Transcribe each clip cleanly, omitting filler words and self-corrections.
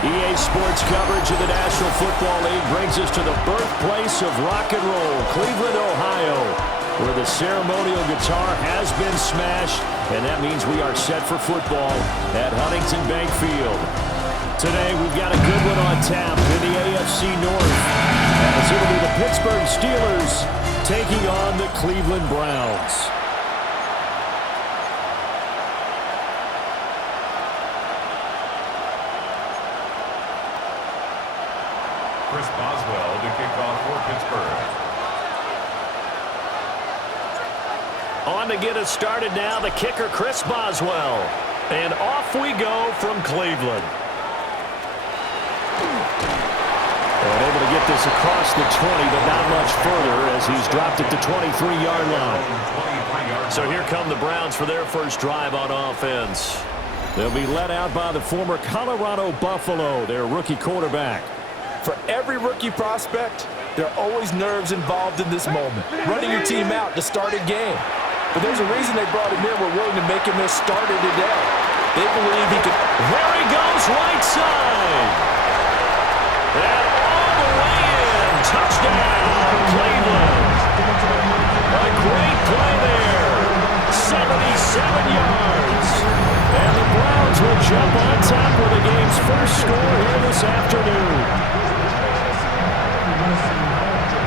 EA Sports coverage of the National Football League brings us to the birthplace of rock and roll, Cleveland, Ohio, where the ceremonial guitar has been smashed, and that means we are set for football at Huntington Bank Field. Today, we've got a good one on tap in the AFC North, as it'll be the Pittsburgh Steelers taking on the Cleveland Browns. Chris Boswell to kick off for Pittsburgh. On to get us started now, the kicker, Chris Boswell. And off we go from Cleveland. And able to get this across the 20, but not much further as he's dropped it to 23-yard line. So here come the Browns for their first drive on offense. They'll be led out by the former Colorado Buffalo, their rookie quarterback. For every rookie prospect, there are always nerves involved in this moment. Running your team out to start a game. But there's a reason they brought him in. We're willing to make him their starter today. They believe he can. There he goes, right side. And all the way in. Touchdown, Cleveland. A great play there. 77 yards. And the Browns will jump on top with the game's first score here this afternoon.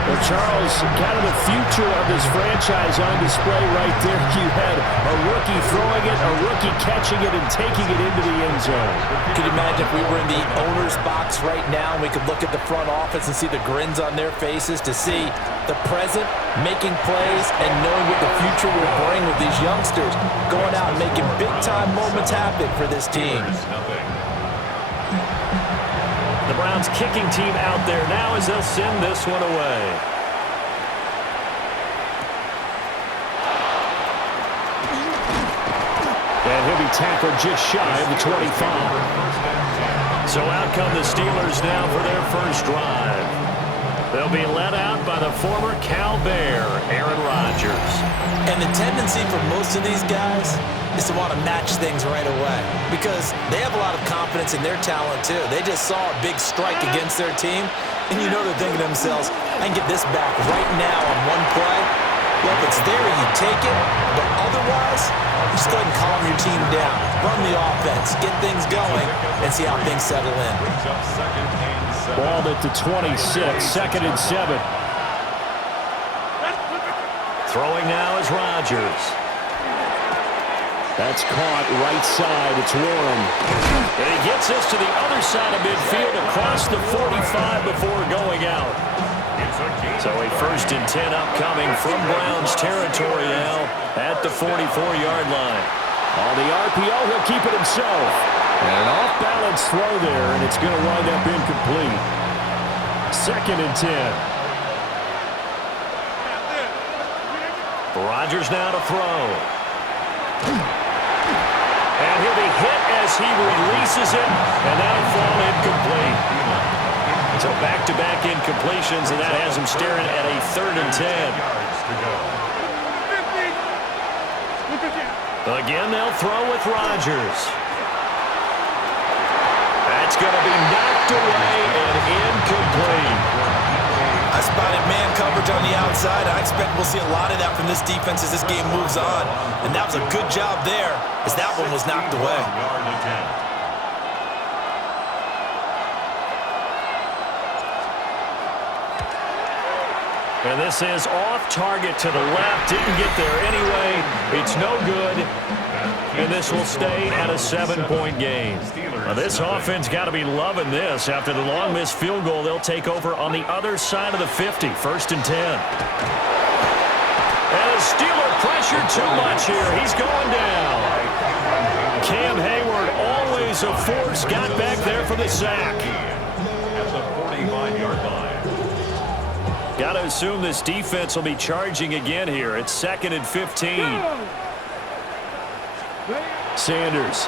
Well, Charles, kind of the future of this franchise on display right there. You had a rookie throwing it, a rookie catching it, and taking it into the end zone. Could you imagine if we were in the owner's box right now and we could look at the front office and see the grins on their faces, to see the present making plays and knowing what the future will bring with these youngsters going out and making big-time moments happen for this team. The Browns kicking team out there now as they'll send this one away. And he'll be tackled just shy of the 25. So out come the Steelers now for their first drive. They'll be led out by the former Cal Bear, Aaron Rodgers. And the tendency for most of these guys is to want to match things right away because they have a lot of confidence in their talent too. They just saw a big strike against their team, and you know they're thinking to themselves, I can get this back right now on one play. Well, if it's there, you take it, but otherwise, just go ahead and calm your team down. Run the offense, get things going, and see how things settle in. Ball at the 26, 2nd and 7. Throwing now is Rodgers. That's caught right side. It's Warren. And he gets us to the other side of midfield across the 45 before going out. So a 1st and 10 upcoming from Browns territory now at the 44-yard line. On the RPO, he'll keep it himself. And an off-balance throw there, and it's going to wind up incomplete. 2nd and 10. Rodgers now to throw. And he'll be hit as he releases it, and that'll fall incomplete. So back-to-back incompletions, and that has him staring at a 3rd and 10. Again, they'll throw with Rodgers. That's going to be knocked away and incomplete. I spotted man coverage on the outside. I expect we'll see a lot of that from this defense as this game moves on. And that was a good job there as that one was knocked away. And this is off target to the left. Didn't get there anyway. It's no good. And this will stay at a 7-point game. Now, this offense got to be loving this. After the long missed field goal, they'll take over on the other side of the 50. 1st and 10. And the Steeler pressure too much here. He's going down. Cam Hayward, always a force, got back there for the sack. At the 45-yard line. Got to assume this defense will be charging again here. It's 2nd and 15. Sanders.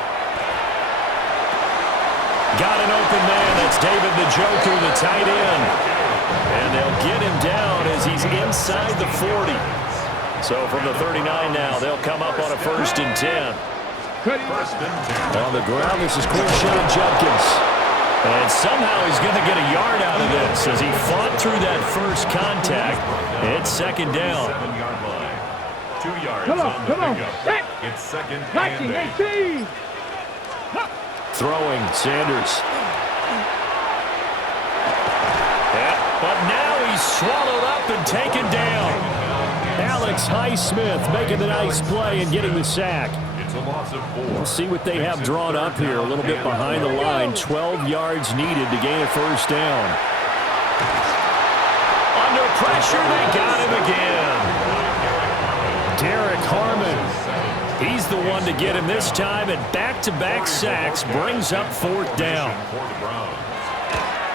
Got an open man. That's David Njoku, the tight end. And they'll get him down as he's inside the 40. So from the 39 now, they'll come up on a 1st and 10. First and 10. On the ground, this is Quinshon Judkins. And somehow he's going to get a yard out of this as he fought through that first contact. It's second down. 7-yard line. 2 yards on the pickup. It's second and 8. Throwing, Sanders. Yeah, but now he's swallowed up and taken down. Alex Highsmith making the nice play and getting the sack. It's a loss of 4. We'll see what they have drawn up here. A little bit behind the line. 12 yards needed to gain a first down. Under pressure, they got him again. Derek Harmon. He's the one to get him this time, and back-to-back sacks brings up fourth down.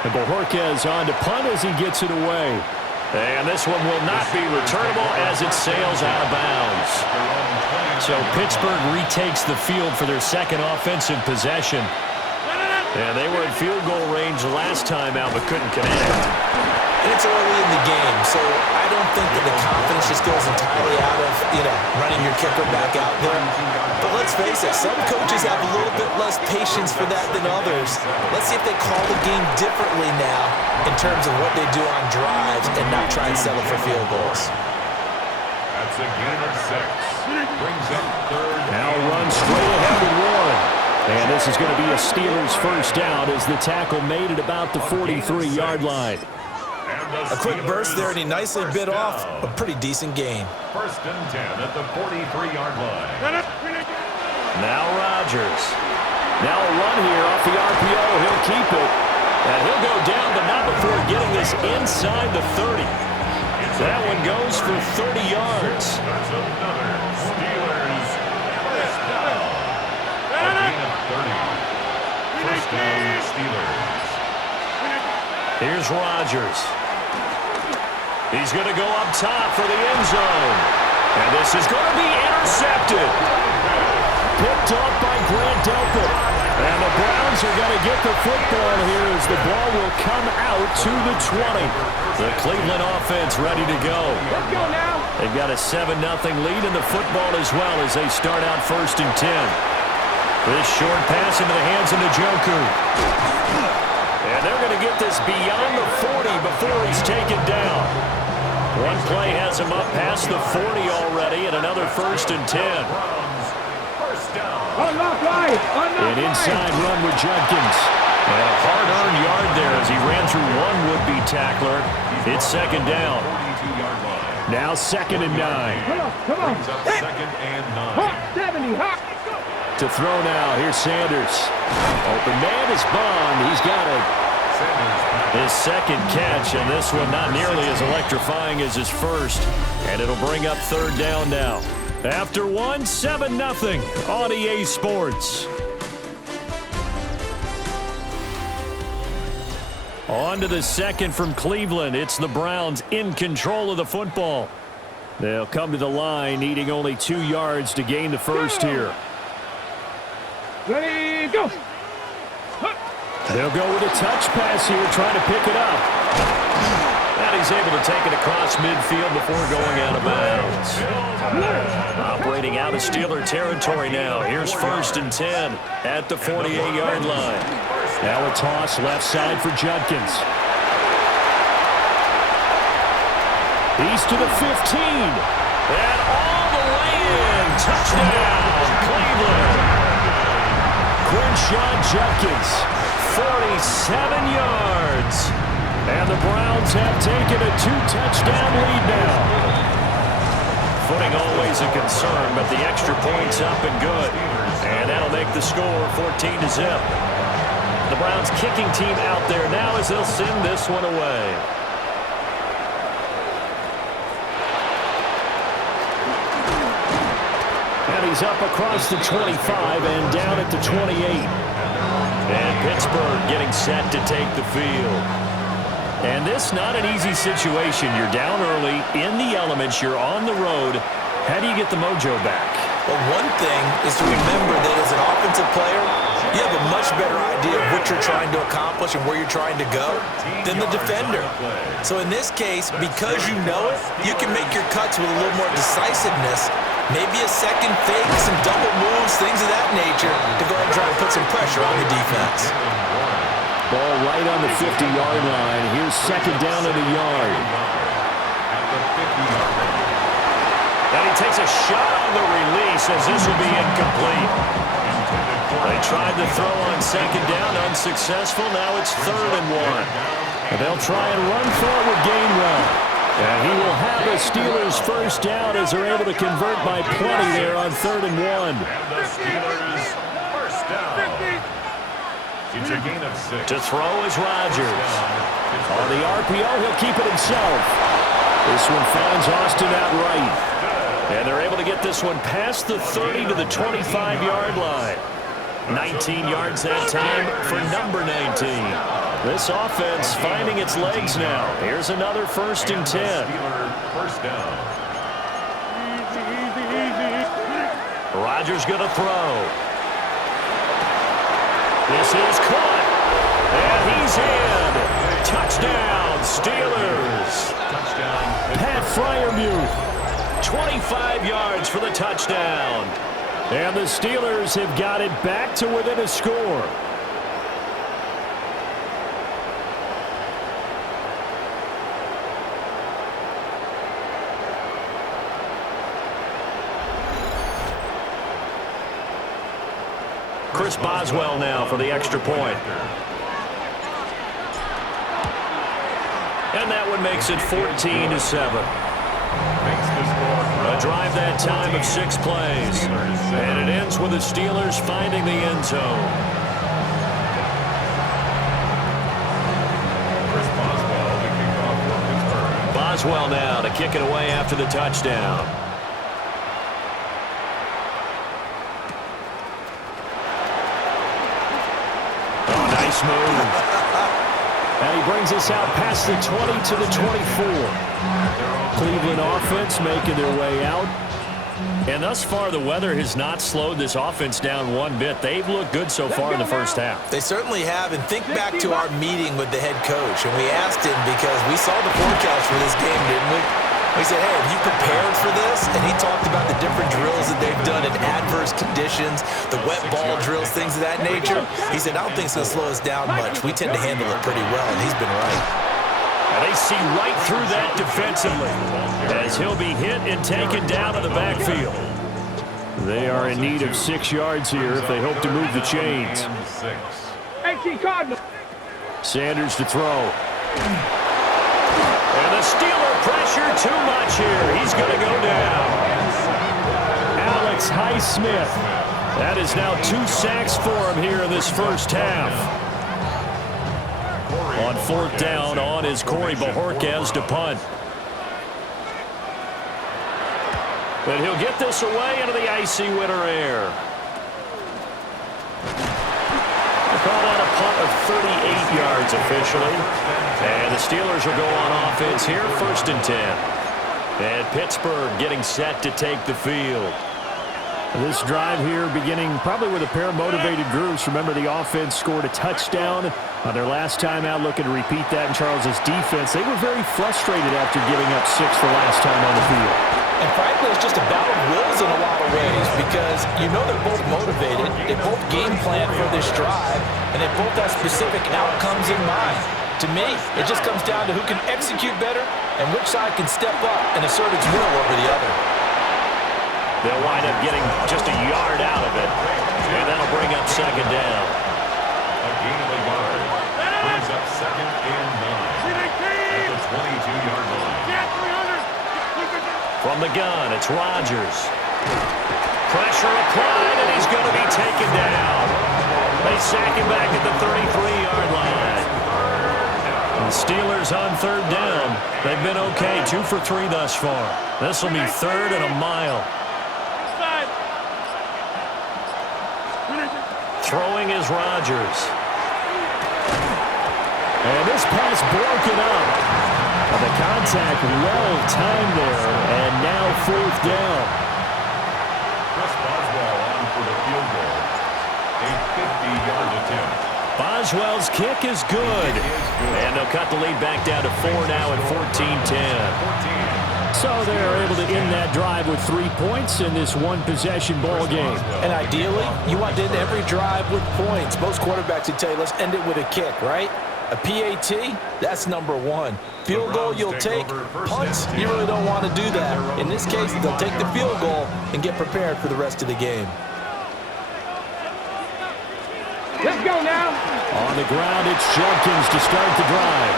And Bojorquez on to punt as he gets it away. And this one will not be returnable as it sails out of bounds. So Pittsburgh retakes the field for their second offensive possession. And they were in field goal range last time out, but couldn't connect. And it's early in the game, so I don't think that the confidence just goes entirely out of, running your kicker back out there. But let's face it, some coaches have a little bit less patience for that than others. Let's see if they call the game differently now in terms of what they do on drives and not try and settle for field goals. That's a gain of 6. Brings up third. Now run straight ahead with one. And this is going to be a Steelers first down as the tackle made it about the 43-yard line. A quick burst there, and he nicely bit off a pretty decent gain. First and 10 at the 43-yard line. Now Rodgers. Now a run here off the RPO. He'll keep it. And he'll go down, but not before getting this inside the 30. That one goes for 30 yards. That's another Steelers first down. A gain of 30. First down, Steelers. Here's Rodgers. He's going to go up top for the end zone. And this is going to be intercepted. Picked off by Grant Delpit. And the Browns are going to get the football here as the ball will come out to the 20. The Cleveland offense ready to go. Let's go now. They've got a 7-0 lead in the football as well as they start out first and 10. This short pass into the hands of Njoku. And they're going to get this beyond the 40 before he's taken down. One play has him up past the 40 already, and another first and 10. An inside run with Judkins. And a hard-earned yard there as he ran through one would-be tackler. It's second down. Now second and 9. Come on. Second and 9. 70. To throw now. Here's Sanders. Open man is Bond. He's got it. His second catch, and this one not nearly as electrifying as his first. And it'll bring up third down now. After one, 7-0 on EA Sports. On to the second from Cleveland. It's the Browns in control of the football. They'll come to the line, needing only 2 yards to gain the first here. Ready, go. They'll go with a touch pass here, trying to pick it up. And he's able to take it across midfield before going out of bounds. Operating out of Steeler territory now. Here's first and 10 at the 48-yard line. Now a toss left side for Judkins. He's to the 15. And all the way in. Touchdown, Cleveland. Quinshon Judkins, 47 yards. And the Browns have taken a 2-touchdown lead now. Footing always a concern, but the extra point's up and good. And that'll make the score 14-0. The Browns kicking team out there now as they'll send this one away. And he's up across the 25 and down at the 28. And Pittsburgh getting set to take the field. And this not an easy situation. You're down early, in the elements, you're on the road. How do you get the mojo back? Well, one thing is to remember that as an offensive player, you have a much better idea of what you're trying to accomplish and where you're trying to go than the defender. So in this case, because you know it, you can make your cuts with a little more decisiveness. Maybe a second fake, some double moves, things of that nature. nature to go ahead and try and put some pressure on the defense. Ball right on the 50-yard line. Here's second down and a yard. And he takes a shot on the release as this will be incomplete. They tried to throw on second down, unsuccessful. Now it's 3rd and 1. And they'll try and run for it with Gainwell. And he will have a Steelers first down as they're able to convert by plenty there on 3rd and 1. And the Steelers first down. It's a gain of 6. To throw is Rodgers. On the RPO, he'll keep it himself. This one finds Austin outright. And they're able to get this one past the 30 to the 25-yard line. 19 yards that time for number 19. This offense finding its legs now. Here's another 1st and 10. First down. Rodgers going to throw. This is caught. And he's in. Touchdown, Steelers. Touchdown. Pat Freiermuth. 25 yards for the touchdown. And the Steelers have got it back to within a score. Chris Boswell now for the extra point. And that one makes it 14-7. A drive that time of 6 plays. And it ends with the Steelers finding the end zone. Chris Boswell, the kickoff for Pittsburgh. Boswell now to kick it away after the touchdown. Oh, nice move. And he brings us out past the 20 to the 24. Cleveland offense making their way out. And thus far, the weather has not slowed this offense down one bit. They've looked good so far in the first half. They certainly have. And think back to our meeting with the head coach. And we asked him because we saw the forecast for this game, didn't we? We said, hey, have you prepared for this? And he talked about the different drills that they've done in adverse conditions, the wet ball drills, things of that nature. He said, I don't think it's going to slow us down much. We tend to handle it pretty well, and he's been right. And they see right through that defensively as he'll be hit and taken down in the backfield. They are in need of 6 yards here if they hope to move the chains. Sanders to throw. And the Steeler pressure too much here. He's going to go down. Alex Highsmith. That is now 2 sacks for him here in this first half. On 4th down, on is Corey Bojorquez to punt. But he'll get this away into the icy winter air. They call that a punt of 38 yards officially. And the Steelers will go on offense here, 1st and 10. And Pittsburgh getting set to take the field. This drive here beginning probably with a pair of motivated groups. Remember, the offense scored a touchdown on their last time out, looking to repeat that in Charles's defense. They were very frustrated after giving up 6 the last time on the field. And frankly, it's just a battle of wills in a lot of ways because you know they're both motivated, they both game plan for this drive, and they both have specific outcomes in mind. To me, it just comes down to who can execute better and which side can step up and assert its will over the other. They'll wind up getting just a yard out of it, and that'll bring up 2nd down. A gain of a yard brings up 2nd and 9 at the 22-yard line. From the gun, it's Rodgers. Pressure applied, and he's going to be taken down. They sack him back at the 33-yard line. The Steelers on 3rd down. They've been okay, 2 for 3 thus far. This will be 3rd and a mile. Throwing is Rodgers. And this pass broken up. And the contact well timed there. And now 4th down. Chris Boswell on for the field goal. A 50-yard attempt. Boswell's kick is good. And they'll cut the lead back down to 4 now at 14-10. So they're able to end that drive with 3 points in this one-possession ball game. And ideally, you want to end every drive with points. Most quarterbacks would tell you, let's end it with a kick, right? A PAT, that's number one. Field goal you'll take. Punts, you really don't want to do that. In this case, they'll take the field goal and get prepared for the rest of the game. Let's go now. On the ground, it's Jenkins to start the drive.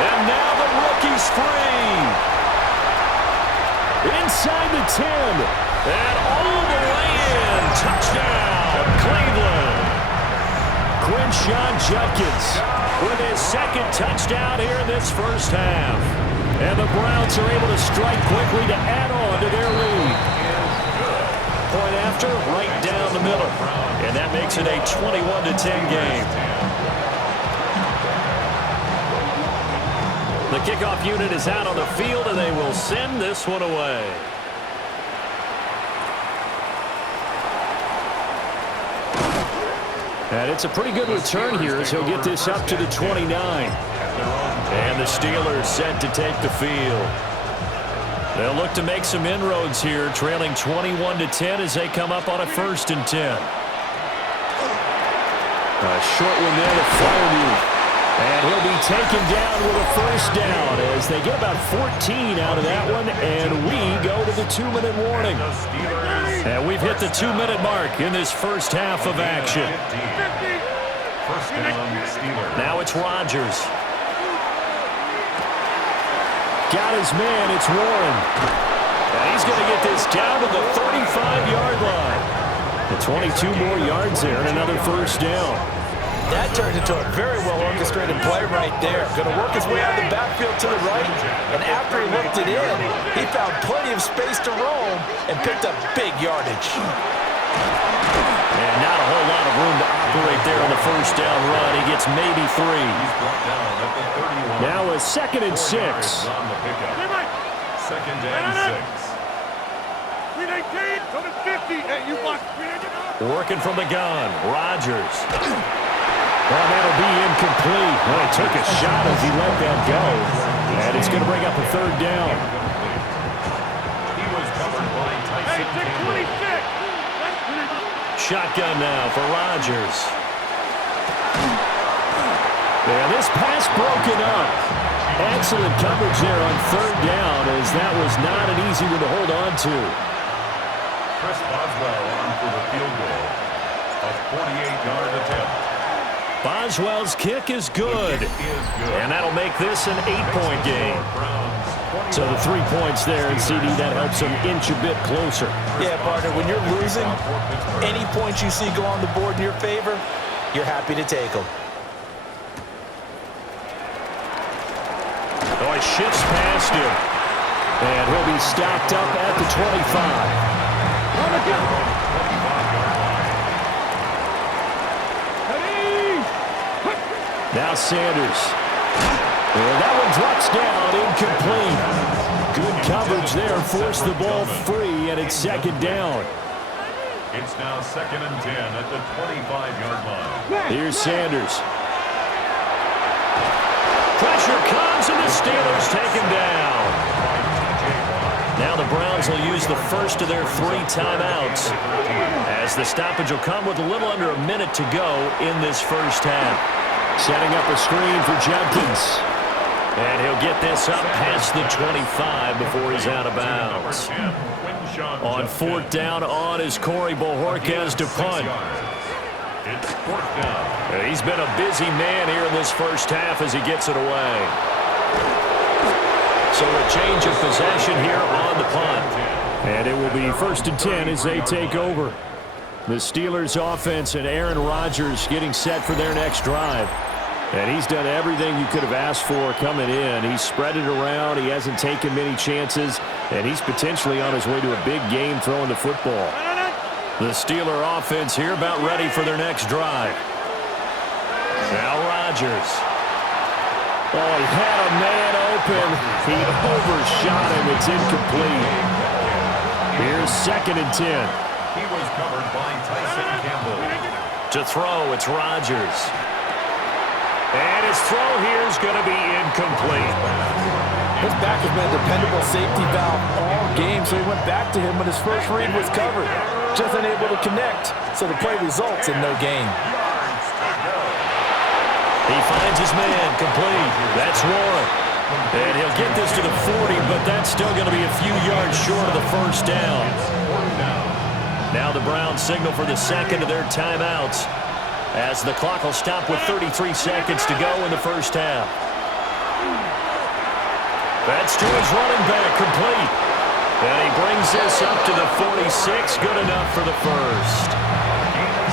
And now the rookie's free. Inside the 10. And all the way in. Touchdown, Cleveland. Quinshon Judkins with his second touchdown here in this first half. And the Browns are able to strike quickly to add on to their lead. Point after, right down the middle. And that makes it a 21-10 game. The kickoff unit is out on the field, and they will send this one away. And it's a pretty good return here as he'll get this up to the 29. And the Steelers set to take the field. They'll look to make some inroads here, trailing 21-10 as they come up on a 1st and 10. A short one there to Fairview. And he'll be taken down with a 1st down as they get about 14 out of that one, and we go to the 2-minute warning. And we've hit the 2-minute mark in this first half of action. Now it's Rodgers. Got his man, it's Warren. And he's going to get this down to the 35-yard line. The 22 more yards there and another 1st down. That turned into a very well-orchestrated play right there. Going to work his way out of the backfield to the right, and after he looked it in, he found plenty of space to roam and picked up big yardage. And not a whole lot of room to operate there on the 1st down run. He gets maybe 3. Now a 2nd and 6. 2nd and 6. Working from the gun, Rodgers. Well, that'll be incomplete. Well, he took a shot as he let that go. And it's going to bring up a 3rd down. He was covered by Tyson Campbell. Shotgun now for Rodgers. And this pass broken up. Excellent coverage there on 3rd down, as that was not an easy one to hold on to. Chris Boswell on for the field goal. A 48-yard attempt. Boswell's kick is good. And that'll make this an 8-point game. So the 3 points there, and CD, that helps them inch a bit closer. Yeah, partner, when you're losing, any points you see go on the board in your favor, you're happy to take them. Oh, he shifts past him. And he'll be stopped up at the 25. Now Sanders. And that one drops down, incomplete. Good coverage there, forced the ball free, and it's 2nd down. It's now 2nd and 10 at the 25-yard line. Here's Sanders. Pressure comes, and the Steelers take him down. Now the Browns will use the first of their 3 timeouts, as the stoppage will come with a little under a minute to go in this first half. Setting up a screen for Jenkins. And he'll get this up past the 25 before he's out of bounds. On 4th down on is Corey Bojorquez to punt. It's 4th down. He's been a busy man here in this first half as he gets it away. So a change of possession here on the punt. And it will be 1st and 10 as they take over. The Steelers offense and Aaron Rodgers getting set for their next drive. And he's done everything you could have asked for coming in. He's spread it around. He hasn't taken many chances. And he's potentially on his way to a big game throwing the football. The Steeler offense here about ready for their next drive. Now Rodgers. Oh, he had a man open. He overshot him. It's incomplete. Here's 2nd and 10. He was covered by Tyson Campbell. To throw, it's Rodgers. And his throw here is going to be incomplete. His back has been a dependable safety valve all game, so he went back to him when his first read was covered. Just unable to connect, so the play results in no gain. He finds his man, complete. That's Warren. And he'll get this to the 40, but that's still going to be a few yards short of the first down. Now the Browns signal for the second of their timeouts, as the clock will stop with 33 seconds to go in the first half. That's to his running back, complete. And he brings this up to the 46, good enough for the first.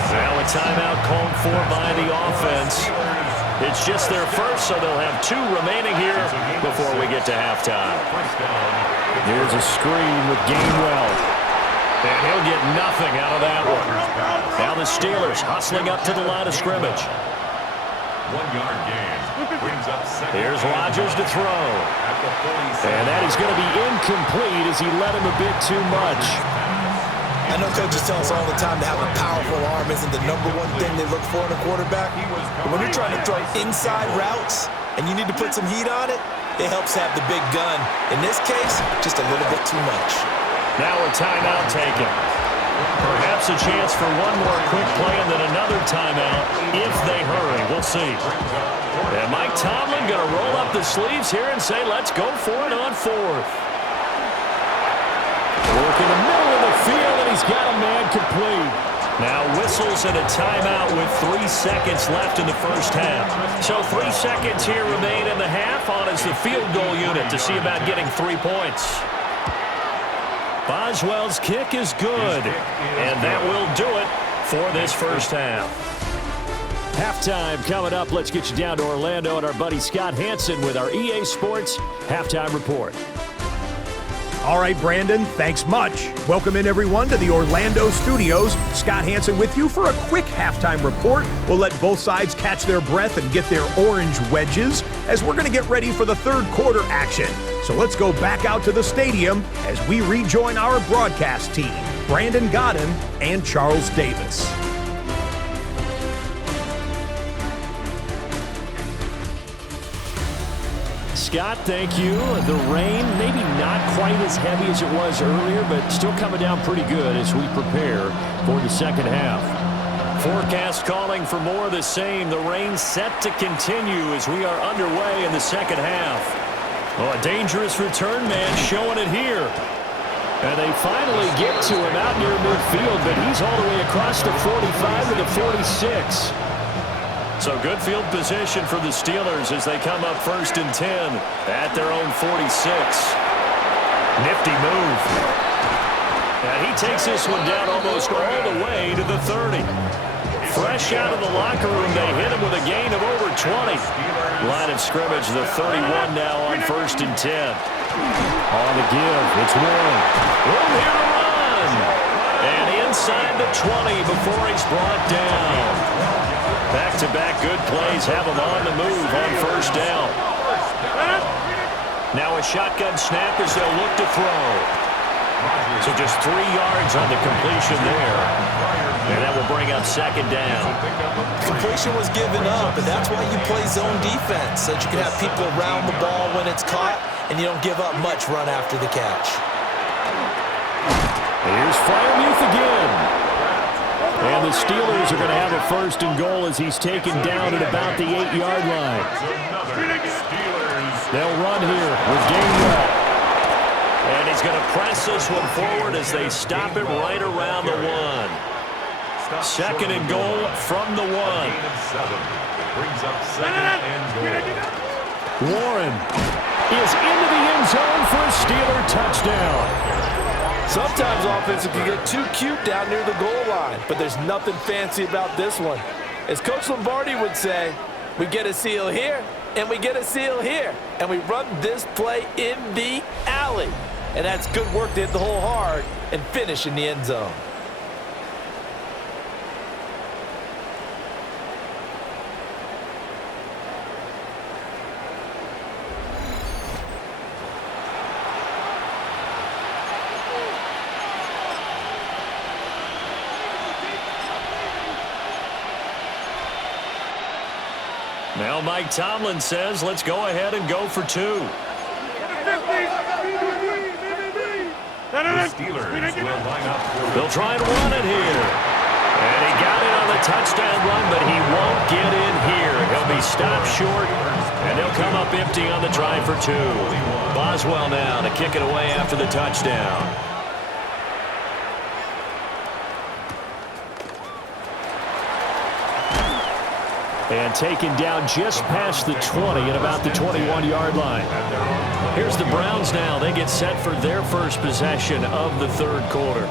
Now a timeout called for by the offense. It's just their first, so they'll have 2 remaining here before we get to halftime. Here's a screen with Gainwell. And he'll get nothing out of that one. Now the Steelers hustling up to the line of scrimmage. 1-yard gain. Brings up second. Here's Rodgers to throw. And that is going to be incomplete as he let him a bit too much. I know coaches tell us all the time to have a powerful arm isn't the #1 thing they look for in a quarterback. But when you're trying to throw inside routes and you need to put some heat on it, it helps have the big gun. In this case, just a little bit too much. Now a timeout taken. Perhaps a chance for one more quick play and then another timeout if they hurry. We'll see. And Mike Tomlin going to roll up the sleeves here and say, let's go for it on 4th. Work in the middle of the field, and he's got a man complete. Now whistles and a timeout with 3 seconds left in the first half. So 3 seconds here remain in the half on as the field goal unit to see about getting 3 points. Boswell's kick is good, and that will do it for this first half. Halftime coming up. Let's get you down to Orlando and our buddy Scott Hansen with our EA Sports Halftime Report. All right, Brandon, thanks much. Welcome in, everyone, to the Orlando studios. Scott Hansen with you for a quick halftime report. We'll let both sides catch their breath and get their orange wedges as we're going to get ready for the third quarter action. So let's go back out to the stadium as we rejoin our broadcast team, Brandon Godden and Charles Davis. Scott, thank you. The rain, maybe not quite as heavy as it was earlier, but still coming down pretty good as we prepare for the second half. Forecast calling for more of the same. The rain set to continue as we are underway in the second half. Oh, a dangerous return man showing it here. And they finally get to him out near midfield, but he's all the way across the 45 to the 46. So good field position for the Steelers as they come up 1st and 10 at their own 46. Nifty move. And he takes this one down almost all the way to the 30. Fresh out of the locker room, they hit him with a gain of over 20. Line of scrimmage, the 31 now on 1st and 10. On the give, it's Warren. Room here to run. And inside the 20 before he's brought down. Back-to-back good plays have him on the move on 1st down. Now a shotgun snap as they'll look to throw. So just 3 yards on the completion there. And that will bring up 2nd down. Completion was given up, and that's why you play zone defense, so that you can have people around the ball when it's caught, and you don't give up much run after the catch. Here's Freiermuth again. And the Steelers are going to have a 1st and goal as he's taken down at about the 8-yard line. They'll run here with Gainwell. And he's going to press this one forward as they stop him right around the 1. 2nd and goal from the 1. Brings up 2nd and goal. Warren is into the end zone for a Steeler touchdown. Sometimes offenses can get too cute down near the goal line, but there's nothing fancy about this one. As Coach Lombardi would say, we get a seal here, and we get a seal here, and we run this play in the alley. And that's good work to hit the hole hard and finish in the end zone. Now Mike Tomlin says, let's go ahead and go for 2. Steelers will line up for They'll try and run it here. And he got it on the touchdown run, but he won't get in here. He'll be stopped short, and they'll come up empty on the drive for 2. Boswell now to kick it away after the touchdown. And taken down just past the 20 at about the 21-yard line. Here's the Browns now. They get set for their first possession of the third quarter.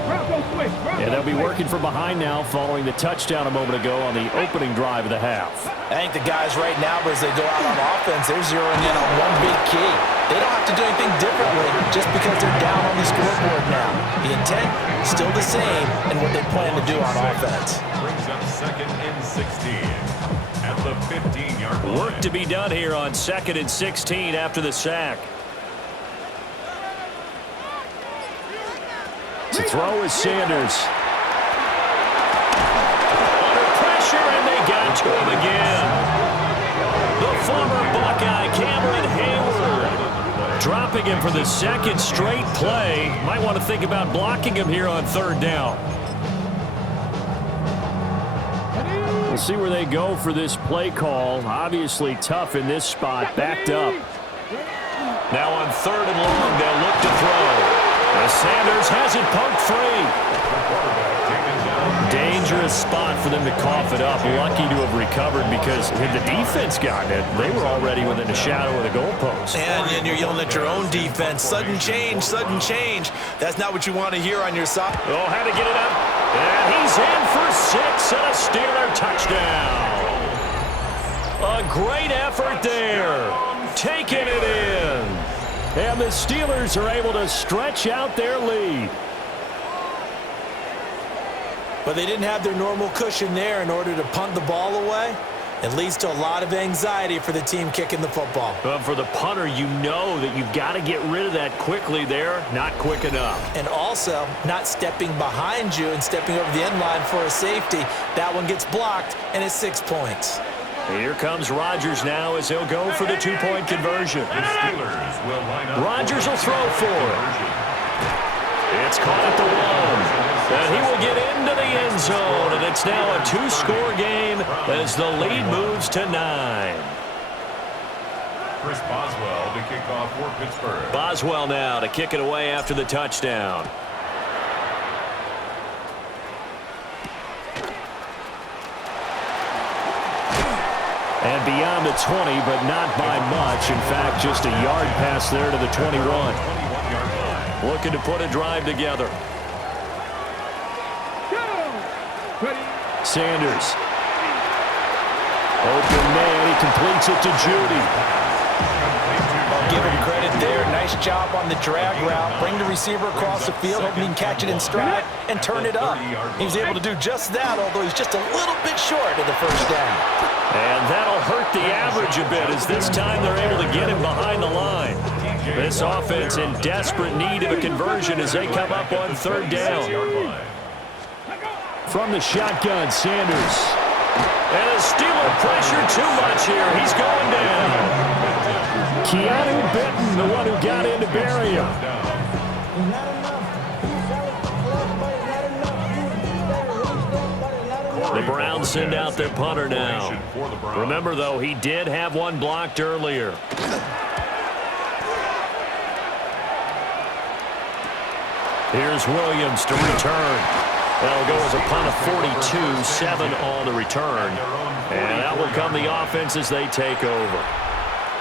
And they'll be working from behind now following the touchdown a moment ago on the opening drive of the half. I think the guys right now, as they go out on offense, they're zeroing in on one big key. They don't have to do anything differently just because they're down on the scoreboard now. The intent is still the same in what they plan to do on offense. brings up 2nd and 16. At the 15-yard line. Work to be done here on 2nd and 16 after the sack. To throw is Sanders. Under pressure, and they got to him again. The former Buckeye, Cameron Hayward, dropping him for the second straight play. Might want to think about blocking him here on 3rd down. We'll see where they go for this play call. Obviously tough in this spot, backed up. Now on 3rd and long, they'll look to throw. As Sanders has it poked free. Dangerous spot for them to cough it up. Lucky to have recovered because had the defense gotten it, they were already within the shadow of the goalpost. And you're yelling at your own defense. Sudden change, sudden change. That's not what you want to hear on your side. Oh, had to get it up. And he's in for 6 and a Steeler touchdown. A great effort there. Taking it in. And the Steelers are able to stretch out their lead. But they didn't have their normal cushion there in order to punt the ball away. It leads to a lot of anxiety for the team kicking the football. But for the punter, you know that you've got to get rid of that quickly there. Not quick enough. And also, not stepping behind you and stepping over the end line for a safety. That one gets blocked, and it's 6 points. Here comes Rodgers now as he'll go for the 2-point conversion. The Steelers will line up. Rodgers will throw for it. It's caught at the 1. And he will get into the end zone, and it's now a 2-score game as the lead moves to 9. Chris Boswell to kick off for Pittsburgh. Boswell now to kick it away after the touchdown. And beyond the 20, but not by much. In fact, just a yard pass there to the 21. 21-yard line. Looking to put a drive together. Sanders. Open man, he completes it to Judy. I'll give him credit there. Nice job on the drag route. Bring the receiver across the field, hoping he can catch it in stride and turn it up. He was able to do just that, although he's just a little bit short of the first down. And that'll hurt the average a bit as this time they're able to get him behind the line. This offense in desperate need of a conversion as they come up on 3rd down. From the shotgun, Sanders. And a Steeler pressure too much here. He's going down. Keanu Benton, the one who got in to bury him. The Browns send out their punter now. Remember, though, he did have one blocked earlier. Here's Williams to return. That'll go as a punt of 42, 7 on the return. And that will come the offense as they take over.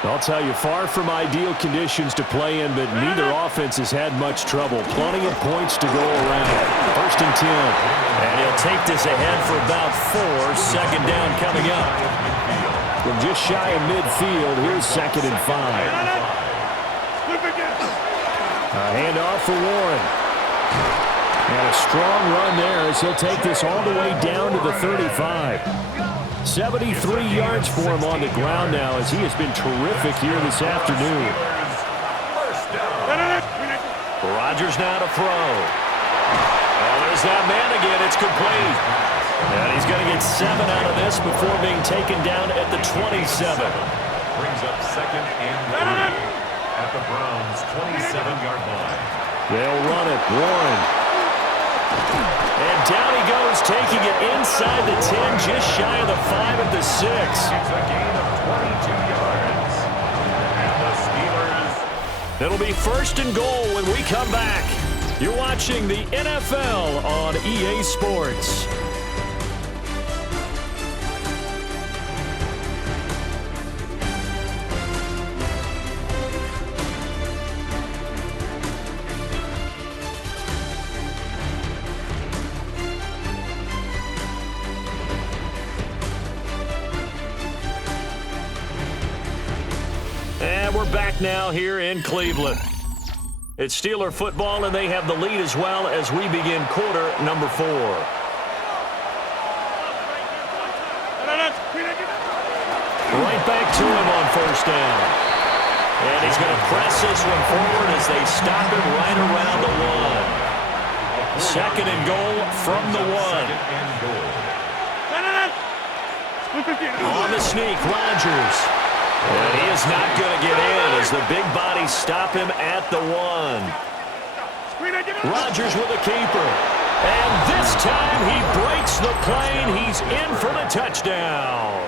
I'll tell you, far from ideal conditions to play in, but neither offense has had much trouble. Plenty of points to go around. 1st and 10. And he'll take this ahead for about 4. 2nd down coming up. From just shy of midfield, here's 2nd and 5. A handoff for Warren. And a strong run there as he'll take this all the way down to the 35. 73 yards for him on the ground now as he has been terrific here this afternoon. Rodgers now to throw. And there's that man again. It's complete. And he's going to get 7 out of this before being taken down at the 27. Brings up 2nd and 3 at the Browns' 27-yard line. They'll run it. Warren. And down he goes, taking it inside the 10, just shy of the 5 at the 6. It's a gain of 22 yards. And the Steelers. It'll be first and goal when we come back. You're watching the NFL on EA Sports. And we're back now here in Cleveland. It's Steeler football, and they have the lead as well as we begin quarter number 4. Right back to him on first down. And he's going to press this one forward as they stop him right around the 1. Second and goal from the 1. On the sneak, Rodgers. And he is not going to get in as the big bodies stop him at the 1. Rodgers with a keeper. And this time he breaks the plane. He's in for the touchdown.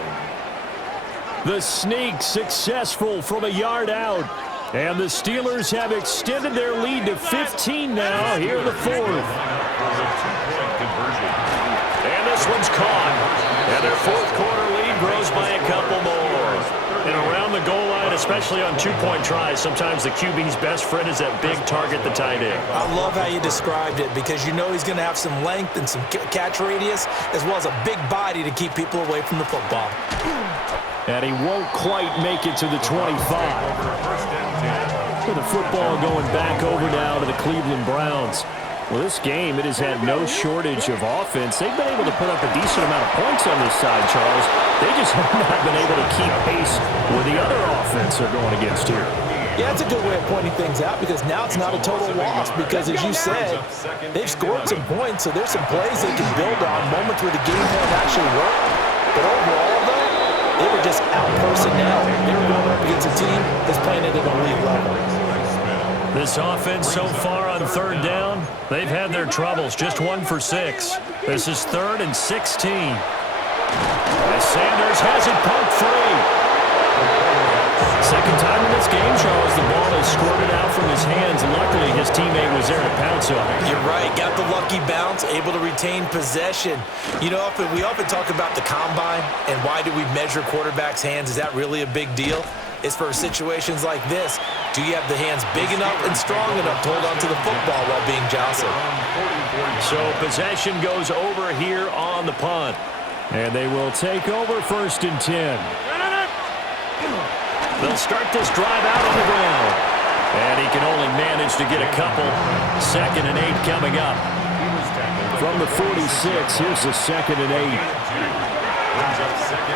The sneak successful from a yard out. And the Steelers have extended their lead to 15 now here in the 4th. And this one's caught. And their fourth quarter lead grows by a couple more. And around the goal line, especially on two-point tries, sometimes the QB's best friend is that big target, the tight end. I love how you described it because you know he's going to have some length and some catch radius as well as a big body to keep people away from the football. And he won't quite make it to the 25. With the football going back over now to the Cleveland Browns. Well, this game, it has had no shortage of offense. They've been able to put up a decent amount of points on this side, Charles. They just have not been able to keep pace with the other offense they're going against here. Yeah, that's a good way of pointing things out because now it's not a total loss because, as you said, they've scored some points, so there's some plays they can build on, moments where the game plan actually worked. But overall, though, they were just out-personnel. They were going up against a team that's playing at an elite level. This offense so far on third down, they've had their troubles. Just 1 for 6. This is 3rd and 16. As Sanders has it pumped free. Second time in this game, Charles, the ball has squirted out from his hands. Luckily, his teammate was there to pounce on it. You're right. Got the lucky bounce, able to retain possession. You know, we often talk about the combine and why do we measure quarterbacks' hands. Is that really a big deal? It's for situations like this. Do you have the hands big enough and strong enough to hold on to the football while being jostled? So possession goes over here on the punt. And they will take over 1st and 10. They'll start this drive out on the ground. And he can only manage to get a couple. 2nd and 8 coming up. From the 46, here's the 2nd and 8.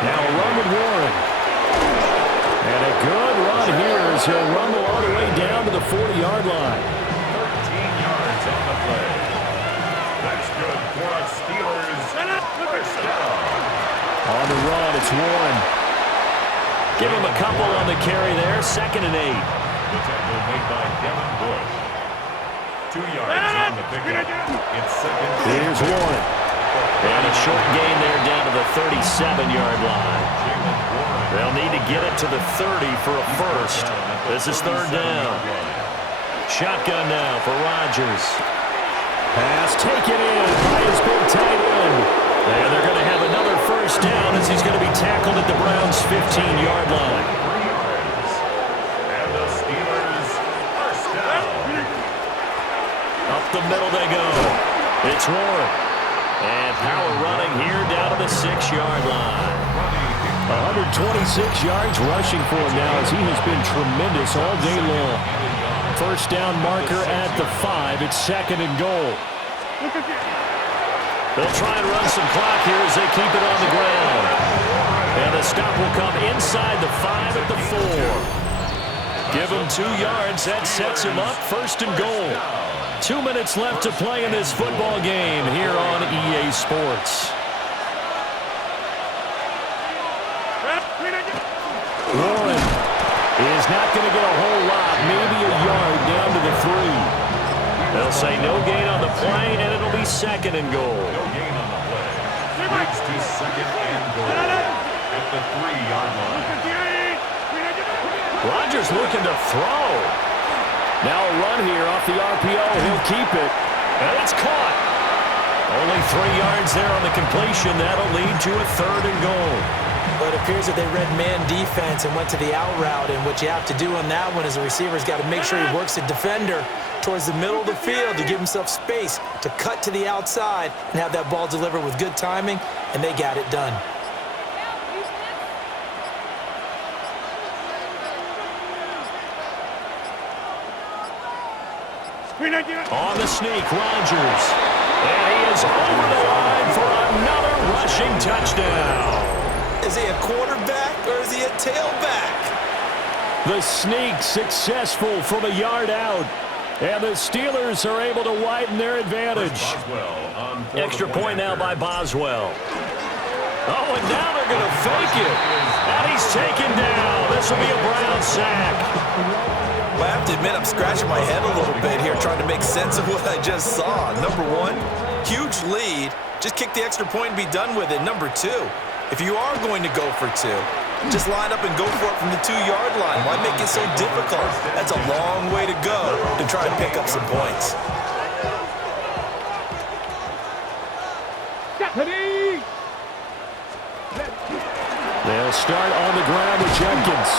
Now a run with Warren. And a good run here as he'll rumble all the way down to the 40-yard line. 13 yards on the play. That's good for a Steelers first down. On the run, it's Warren. Give him a couple on the carry there. 2nd and 8. The tackle made by Devin Bush. 2 yards on the pickup. It's 2nd. Here's Warren. And a short gain there down to the 37-yard line. They'll need to get it to the 30 for a first. This is 3rd down. Shotgun now for Rodgers. Pass taken in by his big tight end. And they're going to have another first down as he's going to be tackled at the Browns' 15-yard line. 3 yards. And the Steelers first down. Up the middle they go. It's Warren. And power running here down to the 6-yard line. 126 yards rushing for him now as he has been tremendous all day long. First down marker at the 5. It's 2nd and goal. They'll try and run some clock here as they keep it on the ground. And the stop will come inside the 5 at the 4. Give him 2 yards. That sets him up 1st and goal. 2 minutes left to play in this football game here on EA Sports. Warren is not going to get a whole lot, maybe a yard down to the 3. They'll say no gain on the play, and it'll be second and goal. No gain on the play. Leads to second and goal at the 3-yard line. Rodgers looking to throw. Now a run here off the RPO. He'll keep it. And it's caught. Only 3 yards there on the completion. That'll lead to a third and goal. But it appears that they read man defense and went to the out route. And what you have to do on that one is the receiver's got to make sure he works the defender towards the middle of the field to give himself space to cut to the outside and have that ball delivered with good timing, and they got it done. On the sneak, Rodgers. And he is over the line for another rushing touchdown. Is he a quarterback or is he a tailback? The sneak successful from a yard out. And the Steelers are able to widen their advantage. Extra point now by Boswell. Oh, and now they're going to fake it. And he's taken down. This will be a Brown sack. Well, I have to admit, I'm scratching my head a little bit here trying to make sense of what I just saw. Number one, huge lead. Just kick the extra point and be done with it. Number two, if you are going to go for two, just line up and go for it from the 2-yard line. Why make it so difficult? That's a long way to go to try and pick up some points. They'll start on the ground with Jenkins.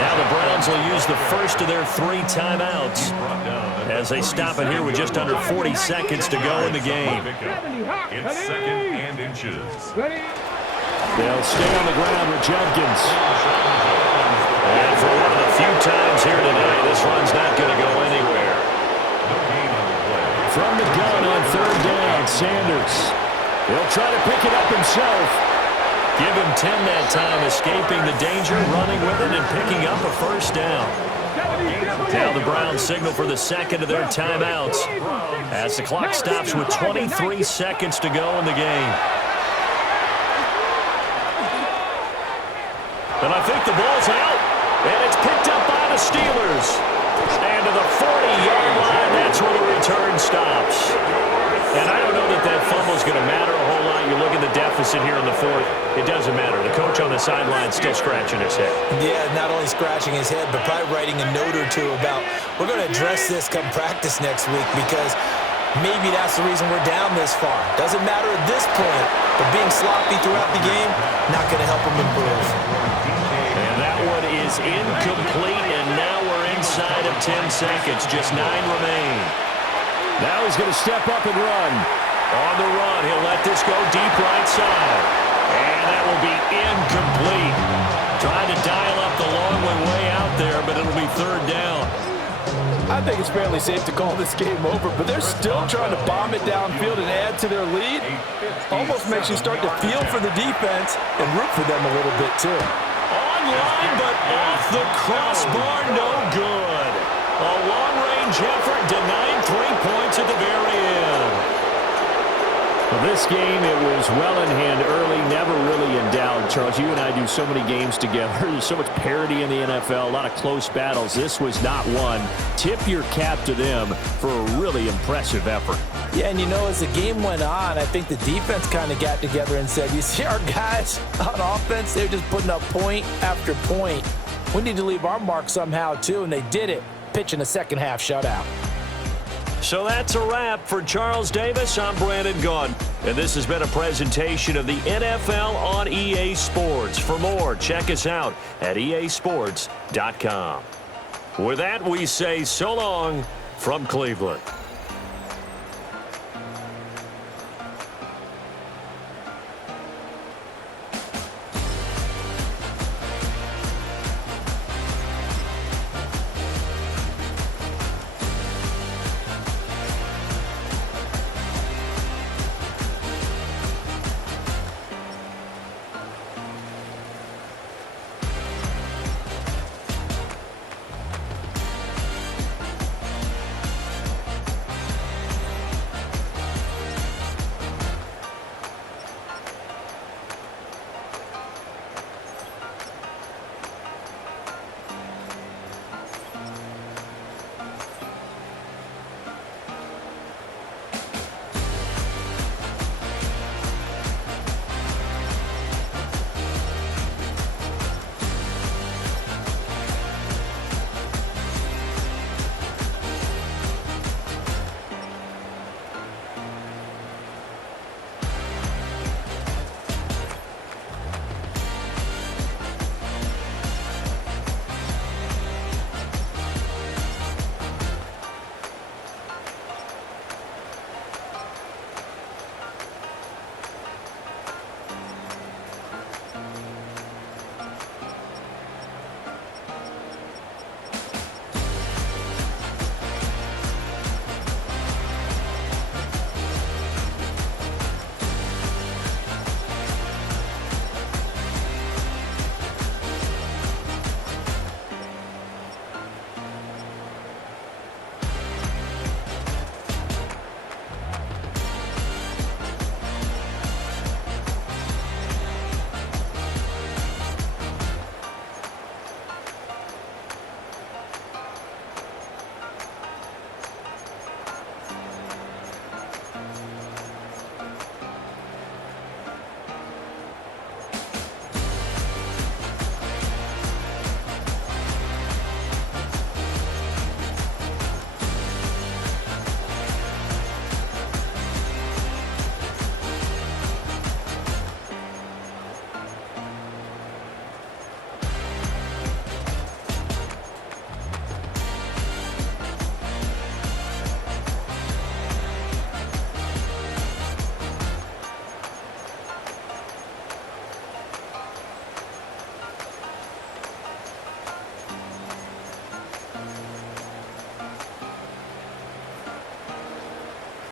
Now the Browns will use the first of their 3 timeouts as they stop it here with just under 40 seconds to go in the game. It's second and inches. They'll stay on the ground with Jenkins. And for one of the few times here tonight, this run's not going to go anywhere. From the gun on 3rd down, Sanders. He'll try to pick it up himself. Give him 10 that time, escaping the danger, running with it, and picking up a first down. Now the Browns signal for the second of their timeouts as the clock stops with 23 seconds to go in the game. And I think the ball's out, and it's picked up by the Steelers. And to the 40-yard line, that's where the return stops. And I don't know that that fumble is going to matter a whole lot. You look at the deficit here in the 4th. It doesn't matter. The coach on the sideline still scratching his head. Yeah, not only scratching his head, but probably writing a note or two about, we're going to address this come practice next week because maybe that's the reason we're down this far. Doesn't matter at this point, but being sloppy throughout the game, not going to help him improve. And that one is incomplete, and now we're inside of 10 seconds. Just 9 remain. Now he's going to step up and run. On the run, he'll let this go deep right side. And that will be incomplete. Trying to dial up the long way out there, but it'll be 3rd down. I think it's fairly safe to call this game over, but they're still trying to bomb it downfield and add to their lead. Almost makes you start to feel for the defense and root for them a little bit, too. Online, but off the crossbar, no good. A long-range effort denying 3 points at the very end. Well, this game, it was well in hand early, never really in doubt. Charles, you and I do so many games together. There's so much parity in the NFL, a lot of close battles. This was not one. Tip your cap to them for a really impressive effort. Yeah, and you know, as the game went on, I think the defense kind of got together and said, you see our guys on offense, they're just putting up point after point. We need to leave our mark somehow, too, and they did it, pitching a second-half shutout. So that's a wrap for Charles Davis. I'm Brandon Gunn, and this has been a presentation of the NFL on EA Sports. For more, check us out at easports.com. With that, we say so long from Cleveland.